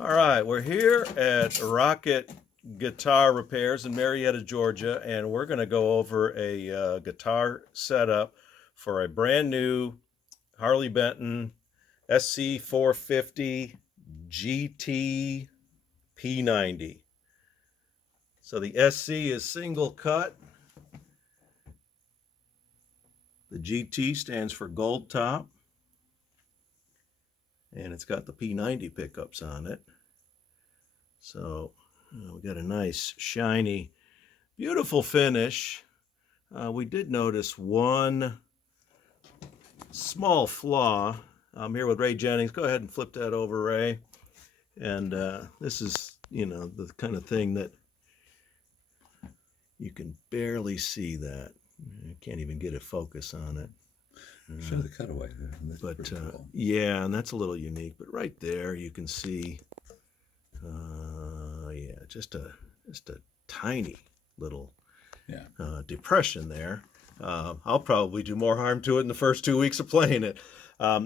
All right, we're here at Rockit Guitar Repairs in Marietta, Georgia, and we're going to go over a guitar setup for a brand new Harley Benton SC450 GT P90. So the SC is single cut. The GT stands for gold top, and it's got the P90 pickups on it. So we got a nice, shiny, beautiful finish. We did notice one small flaw. I'm here with Ray Jennings. Go ahead and flip that over, Ray. And this is, the kind of thing that you can barely see that. I can't even get a focus on it. Show the cutaway there. But cool. Yeah, and that's a little unique. But right there, you can see, yeah, just a tiny little depression there. I'll probably do more harm to it in the first 2 weeks of playing it.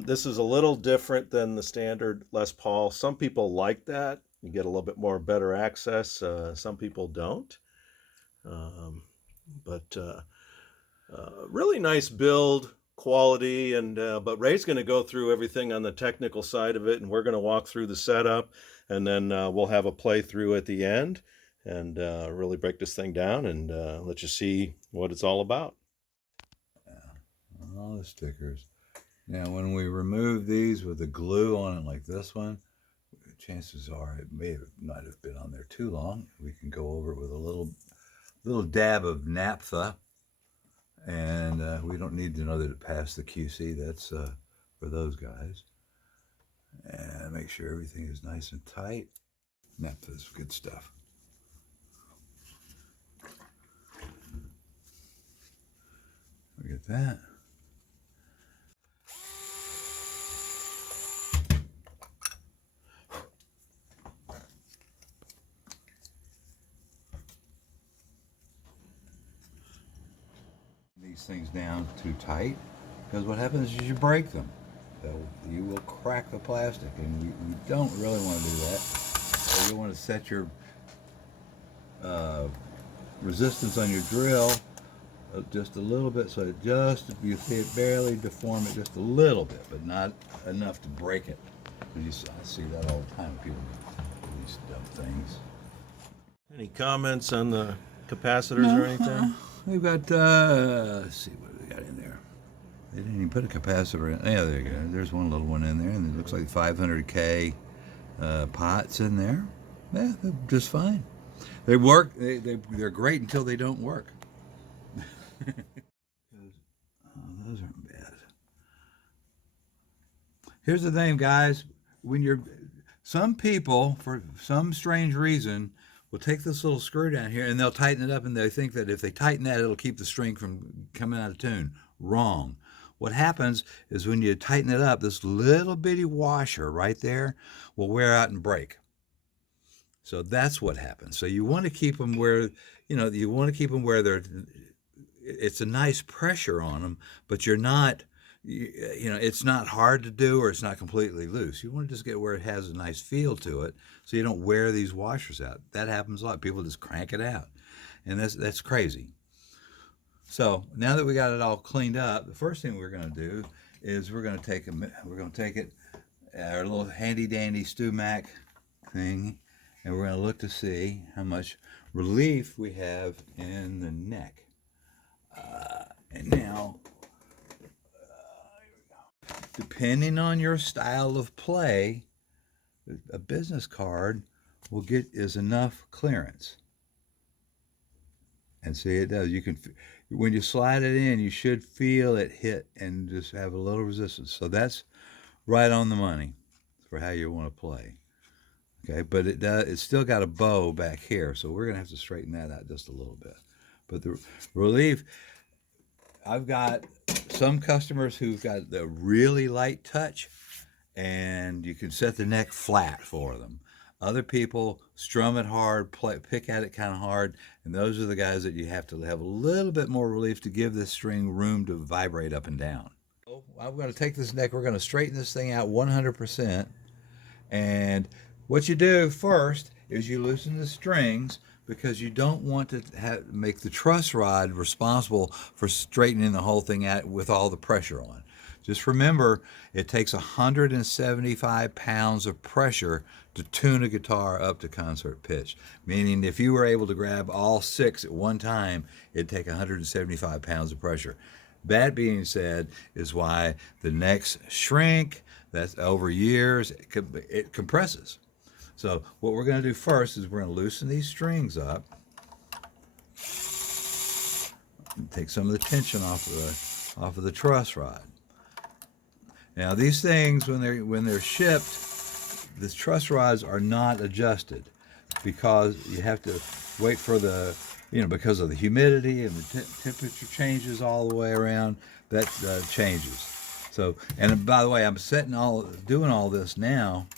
This is a little different than the standard Les Paul. Some people like that. You get a little bit more better access. Some people don't. But really nice build quality, and but Ray's going to go through everything on the technical side of it, and we're going to walk through the setup, and then we'll have a playthrough at the end and really break this thing down and let you see what it's all about. All the stickers. Now when we remove these with the glue on it like this one, chances are it might have been on there too long. We can go over it with a little dab of naphtha, and we don't need to know that it passed the QC. That's for those guys. And make sure everything is nice and tight. Naphtha is good stuff. Look at that. These things down too tight, because what happens is you break them. So you will crack the plastic, and we don't really want to do that. So you want to set your resistance on your drill just a little bit, so you see it barely deform it just a little bit, but not enough to break it. I see that all the time. People do these dumb things. Any comments on the capacitors or anything? We've got, let's see what we got in there. They didn't even put a capacitor in. Yeah, there you go. There's one little one in there, and it looks like 500K pots in there. Yeah, they're just fine. They work. They're great until they don't work. Those aren't bad. Here's the thing, guys. Some people, for some strange reason, will take this little screw down here and they'll tighten it up, and they think that if they tighten that, it'll keep the string from coming out of tune. Wrong. What happens is when you tighten it up, this little bitty washer right there will wear out and break. So that's what happens. So you want to keep them where, they're, it's a nice pressure on them, but you're not, it's not hard to do, or it's not completely loose. You want to just get where it has a nice feel to it, so you don't wear these washers out. That happens a lot. People just crank it out, and that's crazy. So now that we got it all cleaned up, the first thing we're going to do is we're going to take it, our little handy dandy StewMac thing, and we're going to look to see how much relief we have in the neck. And now, depending on your style of play, a business card will get is enough clearance. And see, it does. You can, when you slide it in, you should feel it hit and just have a little resistance. So that's right on the money for how you want to play. Okay, but it's still got a bow back here, so we're gonna have to straighten that out just a little bit. But the relief, I've got some customers who've got the really light touch, and you can set the neck flat for them. Other people strum it hard, pick at it kind of hard, and those are the guys that you have to have a little bit more relief to give this string room to vibrate up and down. I'm going to take this neck, we're going to straighten this thing out 100%, and what you do first is you loosen the strings, because you don't want to make the truss rod responsible for straightening the whole thing out with all the pressure on. Just remember, it takes 175 pounds of pressure to tune a guitar up to concert pitch. Meaning, if you were able to grab all 6 at one time, it'd take 175 pounds of pressure. That being said, is why the necks shrink. That's over years. It compresses. So what we're going to do first is we're going to loosen these strings up and take some of the tension off of the truss rod. Now these things, when they're shipped, the truss rods are not adjusted, because you have to wait for the, because of the humidity and the temperature changes all the way around. That changes. So, and by the way, I'm doing all this now,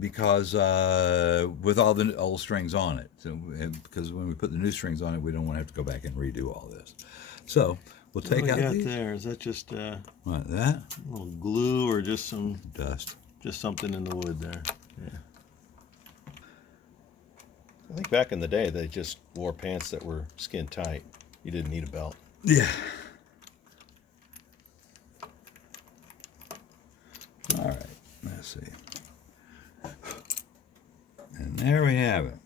because with all the old strings on it. So, because when we put the new strings on it, we don't want to have to go back and redo all this. So we'll take out these. There is that just What, that? a little glue or just some Dust. just something in the wood there? Yeah. I think back in the day they just wore pants that were skin tight. You didn't need a belt. Yeah. All right. Let's see. And there we have it.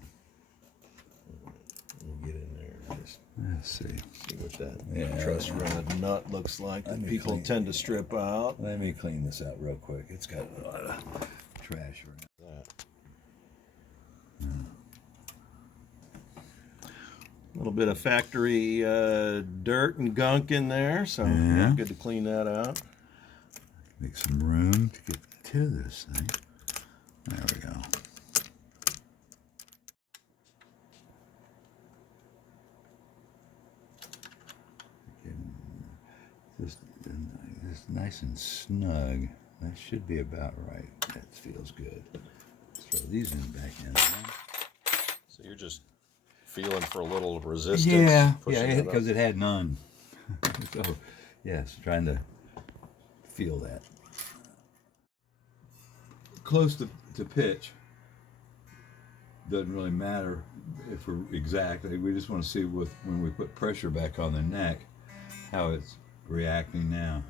We'll get in there. Just Let's see. see what that truss rod nut looks like that people tend to strip out. Let me clean this out real quick. It's got a lot of trash around. A little bit of factory dirt and gunk in there, so Yeah. good to clean that out. Make some room to get to this thing. There we go. Just nice and snug. That should be about right. That feels good. Let's throw these back in. So you're just feeling for a little resistance. Yeah, pushing it up. because it had none. So, yes, trying to feel that. Close to pitch. Doesn't really matter if we're exactly. We just want to see when we put pressure back on the neck, how it's reacting now.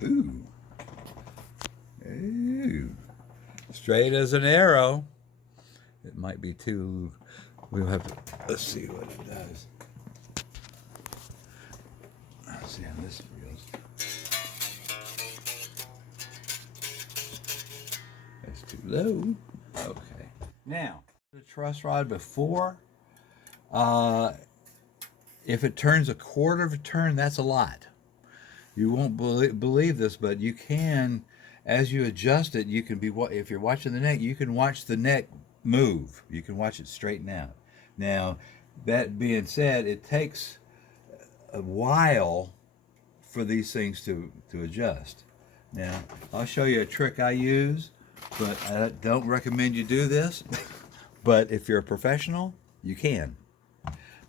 Ooh. Ooh. Straight as an arrow. It might be too, we'll have to, let's see what it does. Let's see how this feels. That's too low. Okay. Now, the truss rod before, if it turns a quarter of a turn, that's a lot. You won't believe this, but you can, as you adjust it, you can be, if you're watching the neck, you can watch the neck move. You can watch it straighten out. Now, that being said, it takes a while for these things to adjust. Now, I'll show you a trick I use, but I don't recommend you do this. But if you're a professional, you can.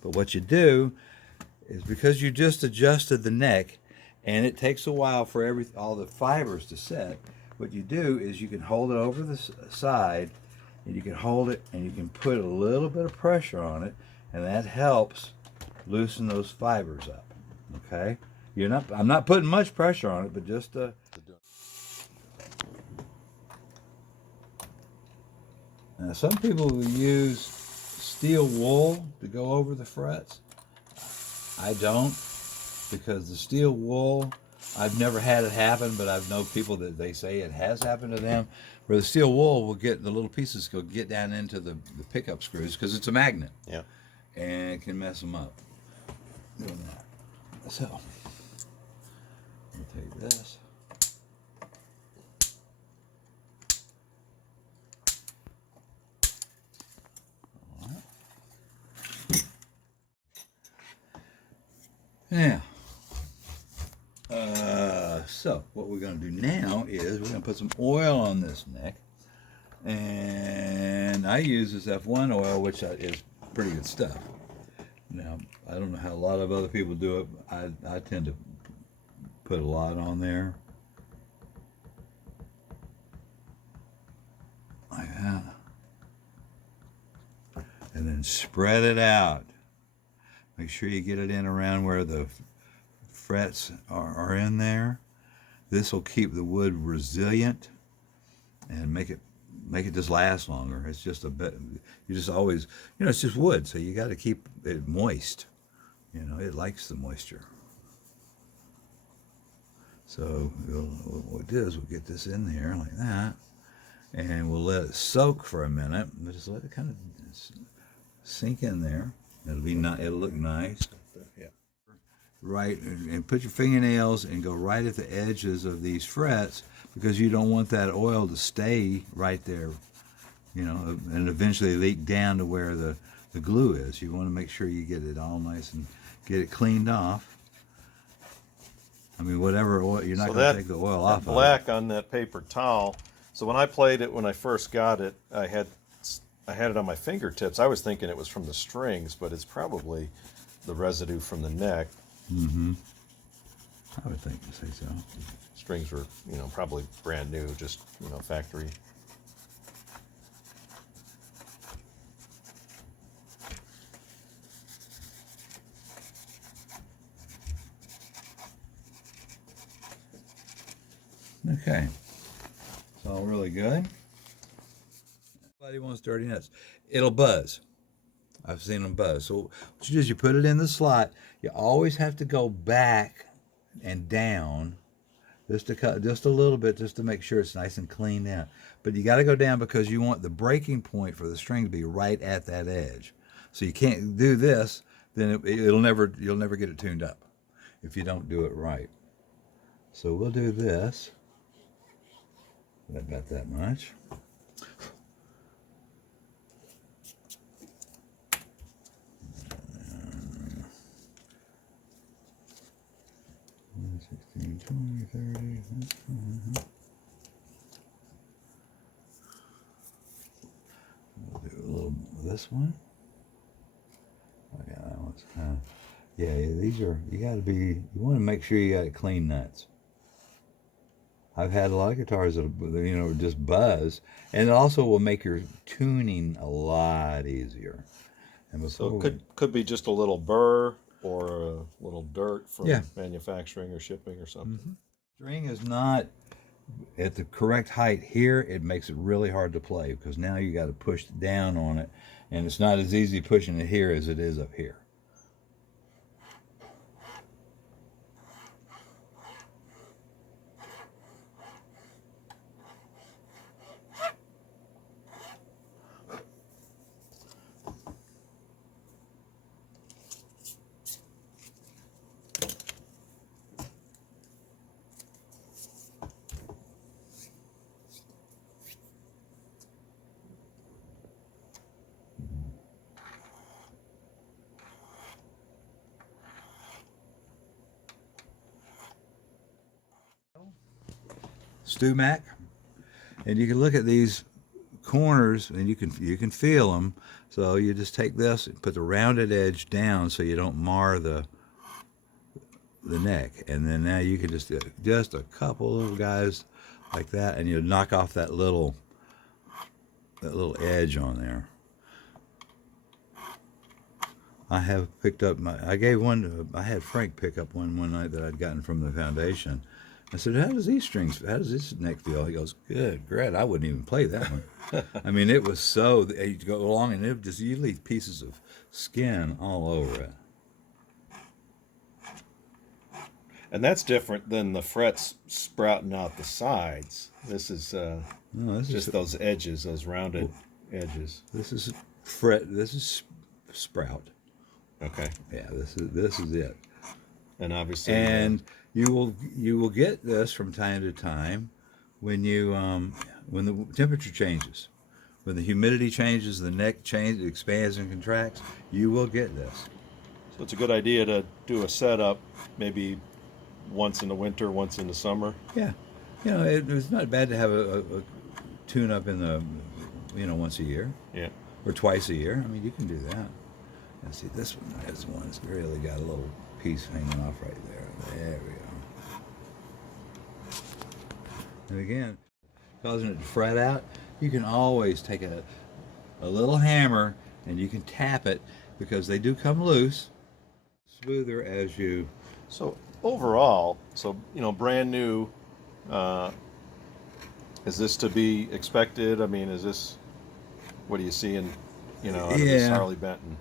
But what you do is, because you just adjusted the neck, and it takes a while for all the fibers to set, what you do is you can hold it over the side, and you can hold it, and you can put a little bit of pressure on it, and that helps loosen those fibers up. Okay? I'm not putting much pressure on it, but just Now, some people will use steel wool to go over the frets. I don't, because the steel wool, I've never had it happen, but I've known people that they say it has happened to them, where the steel wool will get, the little pieces go get down into the pickup screws, because it's a magnet. Yeah. And it can mess them up doing that. So, I'll take this. Now, so what we're going to do now is we're going to put some oil on this neck. And I use this F1 oil, which is pretty good stuff. Now, I don't know how a lot of other people do it. I tend to put a lot on there. Like that. And then spread it out. Make sure you get it in around where the frets are in there. This will keep the wood resilient and make it just last longer. It's just a bit, you just always, it's just wood, so you got to keep it moist. It likes the moisture. So what we'll do is we'll get this in there like that, and we'll let it soak for a minute. We'll just let it kind of sink in there. It'll look nice. Yeah. Right, and put your fingernails and go right at the edges of these frets, because you don't want that oil to stay right there, and eventually leak down to where the glue is. You want to make sure you get it all nice and get it cleaned off. I mean, whatever oil, you're not going to take the oil off of it. Black on that paper towel. So when I played it, when I first got it, I had it on my fingertips. I was thinking it was from the strings, but it's probably the residue from the neck. Mm-hmm. I would think to say so. Strings were, probably brand new, just, factory. Okay. It's all really good. Nobody wants dirty nuts. It'll buzz. I've seen them buzz. So what you do is you put it in the slot. You always have to go back and down just a little bit, just to make sure it's nice and clean out. But you got to go down because you want the breaking point for the string to be right at that edge. So you can't do this, then you'll never get it tuned up if you don't do it right. So we'll do this. About that much. $16, $20, $30. We'll do a little of this one. Oh yeah, that one's kind of. Yeah, these are. You want to make sure you got clean nuts. I've had a lot of guitars that just buzz, and it also will make your tuning a lot easier. And so it could be just a little burr or a little dirt from manufacturing or shipping or something. Mm-hmm. String is not at the correct height here. It makes it really hard to play because now you got to push down on it, and it's not as easy pushing it here as it is up here. Mac, and you can look at these corners and you can feel them. So you just take this and put the rounded edge down so you don't mar the neck, and then now you can just a couple little guys like that, and you knock off that little edge on there. I have picked up I had Frank pick up one night that I'd gotten from the foundation. I said, how does this neck feel? He goes, good, great. I wouldn't even play that one. I mean, it was you go along and you leave pieces of skin all over it. And that's different than the frets sprouting out the sides. This is just those edges, those rounded edges. This is fret. This is sprout. Okay. Yeah, this is it. And obviously, you will get this from time to time when the temperature changes, when the humidity changes, the neck expands and contracts. You will get this. So it's a good idea to do a setup, maybe once in the winter, once in the summer. Yeah, it's not bad to have tune up in the, once a year. Yeah. Or twice a year. I mean, you can do that. And see, this one has one that's really got a little piece hanging off right there. There we go. And again, causing it to fret out, you can always take a little hammer and you can tap it, because they do come loose. Smoother as you... So overall, brand new, is this to be expected? I mean, what do you see in, out of this Harley Benton?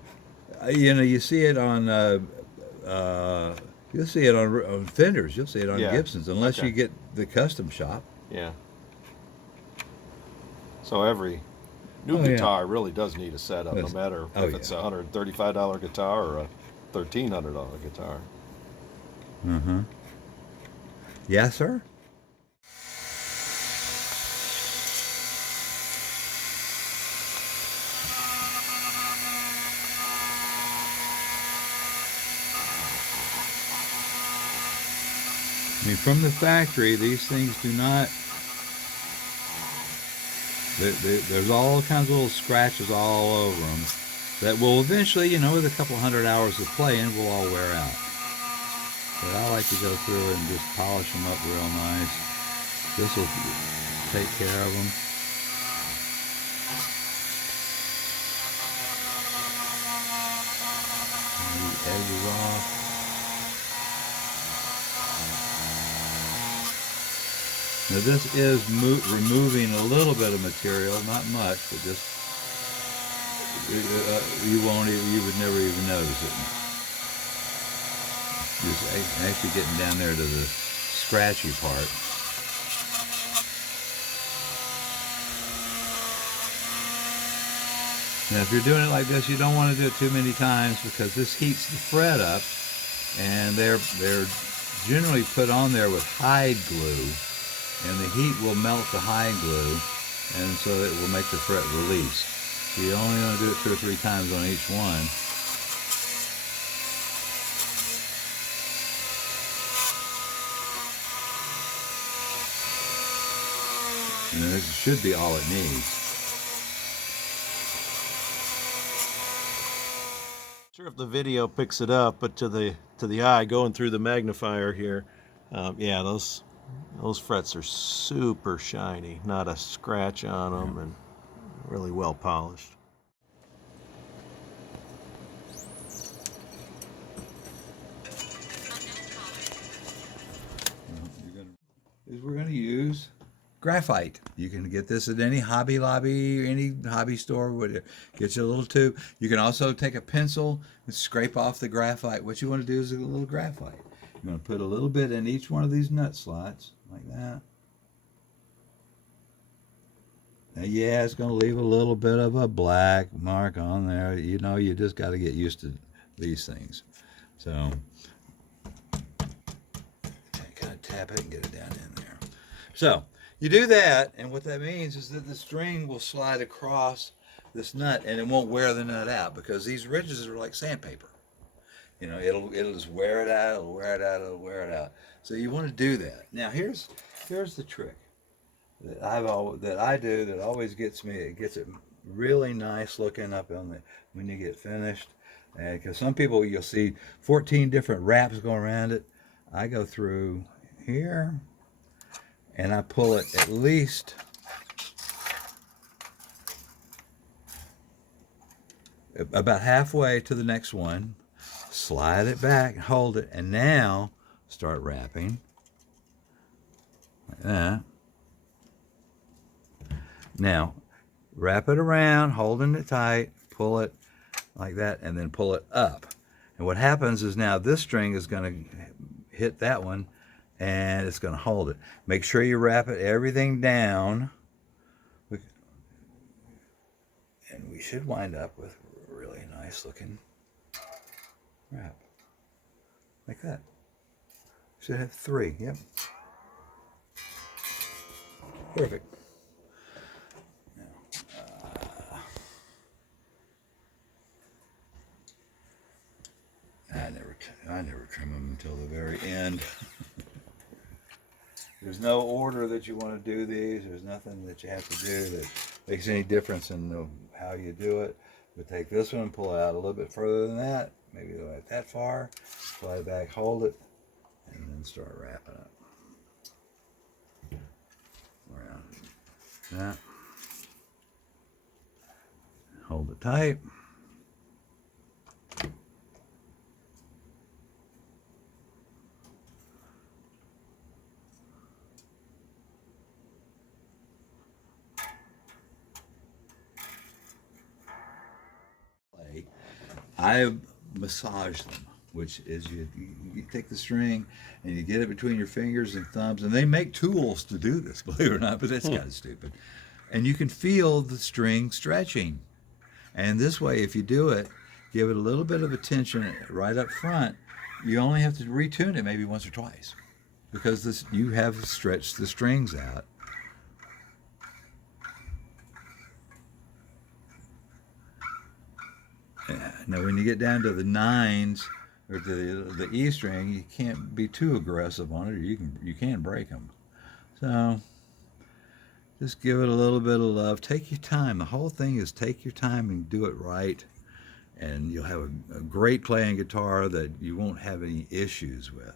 You see it on, you'll see it on Fenders, you'll see it on Gibsons, unless you get the custom shop. Yeah. So every new guitar really does need a setup, no matter if it's a $135 guitar or a $1,300 guitar. Mm-hmm. Yes, sir. I mean, from the factory, these things do not... There's all kinds of little scratches all over them that will eventually, with a couple hundred hours of playing, will all wear out. But I like to go through and just polish them up real nice. This will take care of them. And the edges off. Now this is removing a little bit of material, not much, but just you would never even notice it. Just actually getting down there to the scratchy part. Now if you're doing it like this, you don't want to do it too many times, because this heats the fret up, and they're generally put on there with hide glue. And the heat will melt the hide glue, and so it will make the fret release. So you only want to do it 2 or 3 times on each one. And this should be all it needs. Sure if the video picks it up, but to the eye going through the magnifier here, those frets are super shiny, not a scratch on them, and really well polished. We're going to use graphite. You can get this at any Hobby Lobby, any hobby store, whatever. Get you a little tube. You can also take a pencil and scrape off the graphite. What you want to do is a little graphite. You're going to put a little bit in each one of these nut slots, like that. Now, yeah, it's going to leave a little bit of a black mark on there. You just got to get used to these things. So, kind of tap it and get it down in there. So, you do that, and what that means is that the string will slide across this nut, and it won't wear the nut out, because these ridges are like sandpaper. It'll just wear it out, it'll wear it out, it'll wear it out. So you want to do that. Now here's the trick that I do that always gets me. It gets it really nice looking up on when you get finished. Because some people, you'll see 14 different wraps going around it. I go through here and I pull it at least about halfway to the next one. Slide it back, hold it, and now start wrapping like that. Now, wrap it around, holding it tight, pull it like that, and then pull it up. And what happens is now this string is going to hit that one, and it's going to hold it. Make sure you wrap everything down, and we should wind up with a really nice looking wrap. Like that. Should have 3, yep. Perfect. Now, I never trim them until the very end. There's no order that you want to do these. There's nothing that you have to do that makes any difference in how you do it. But take this one, pull it out a little bit further than that, maybe like that far, slide back, hold it, and then start wrapping up. Around that. Hold it tight. I massage them, which is you take the string and you get it between your fingers and thumbs, and they make tools to do this, believe it or not, but that's kind of stupid. And you can feel the string stretching. And this way, if you do it, give it a little bit of attention right up front, you only have to retune it maybe once or twice, because you have stretched the strings out. Now, when you get down to the nines or to the E string, you can't be too aggressive on it, or you can break them. So just give it a little bit of love. Take your time. The whole thing is take your time and do it right, and you'll have a great playing guitar that you won't have any issues with.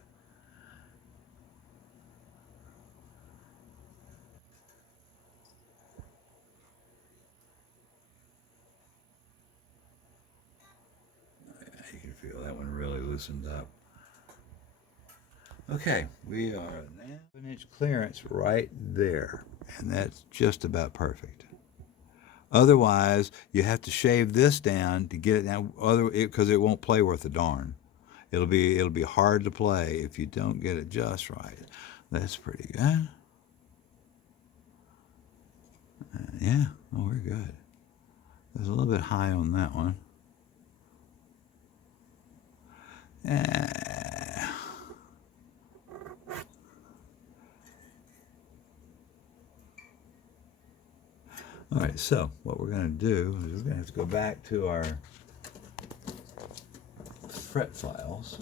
You can feel that one really loosened up. Okay, we are now 1-inch clearance right there, and that's just about perfect. Otherwise, you have to shave this down to get it down, because it won't play worth a darn. It'll be hard to play if you don't get it just right. That's pretty good. Yeah, oh, we're good. There's a little bit high on that one. All right, so what we're going to do is we're going to have to go back to our fret files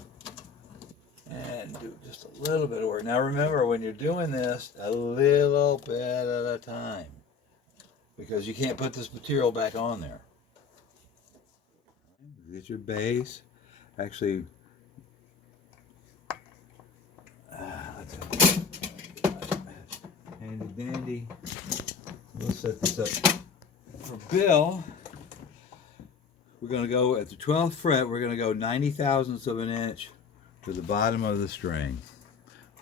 and do just a little bit of work. Now remember, when you're doing this, a little bit at a time, because you can't put this material back on there. Get your base. Actually, handy dandy. We'll set this up for Bill. We're going to go at the 12th fret, we're going to go 90 thousandths of an inch to the bottom of the string.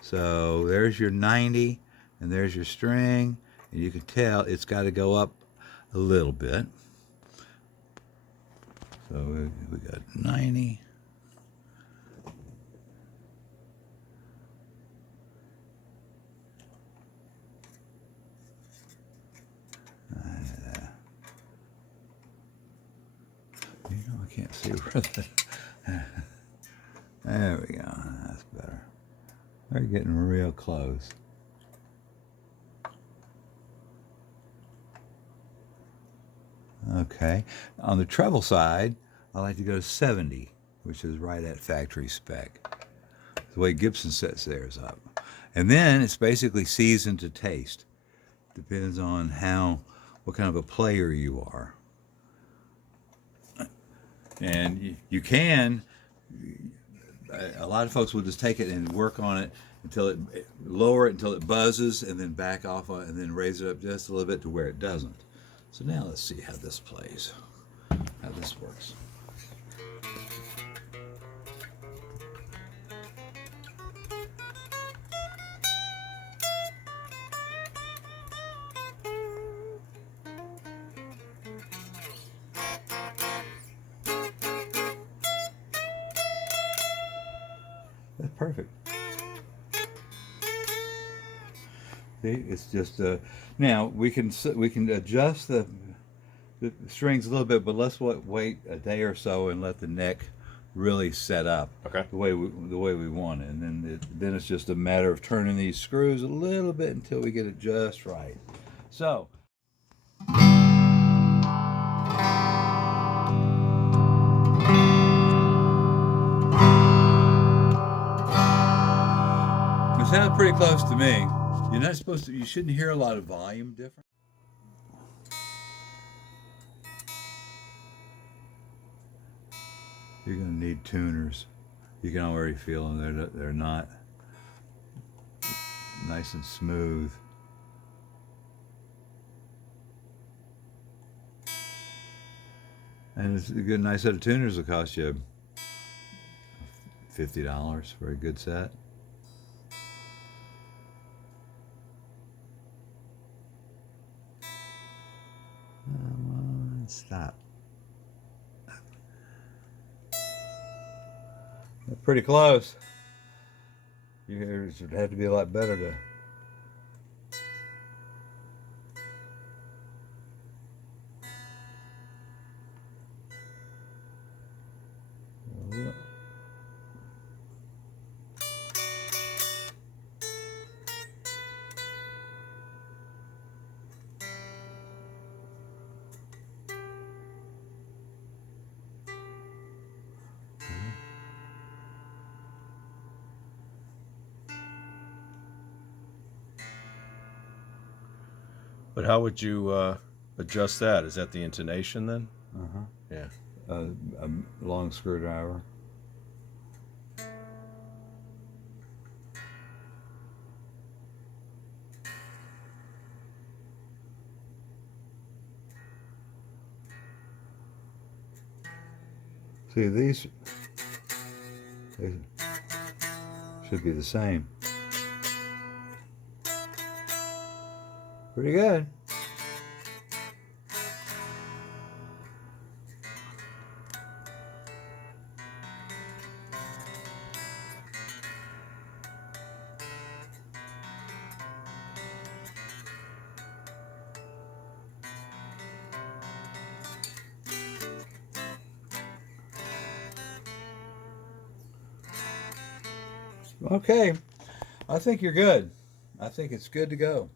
So there's your 90, and there's your string, and you can tell it's got to go up a little bit. So we got 90. I can't see where that. There we go. That's better. We're getting real close. Okay. On the treble side, I like to go to 70, which is right at factory spec. The way Gibson sets theirs up. And then it's basically seasoned to taste. Depends on what kind of a player you are. And you can, a lot of folks will just take it and work on it lower it until it buzzes, and then back off on it, and then raise it up just a little bit to where it doesn't. So now let's see how this plays, how this works. That's perfect. See, it's just now we can adjust the strings a little bit, but let's wait a day or so and let the neck really set up the way we want it, and then it's just a matter of turning these screws a little bit until we get it just right. So. It sounds pretty close to me. You're not supposed to. You shouldn't hear a lot of volume difference. You're gonna need tuners. You can already feel them. They're not nice and smooth. And it's a good, nice set of tuners will cost you $50 for a good set. Come on, stop. They're pretty close. Yours would have to be a lot better to. But how would you adjust that? Is that the intonation then? Uh-huh. Yeah. A long screwdriver. See, these they should be the same. Pretty good. Okay, I think you're good. I think it's good to go.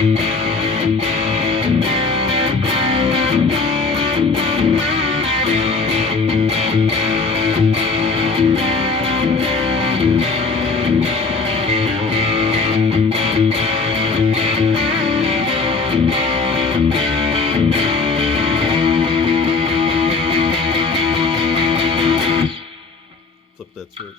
Flip that switch.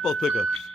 Both pickups.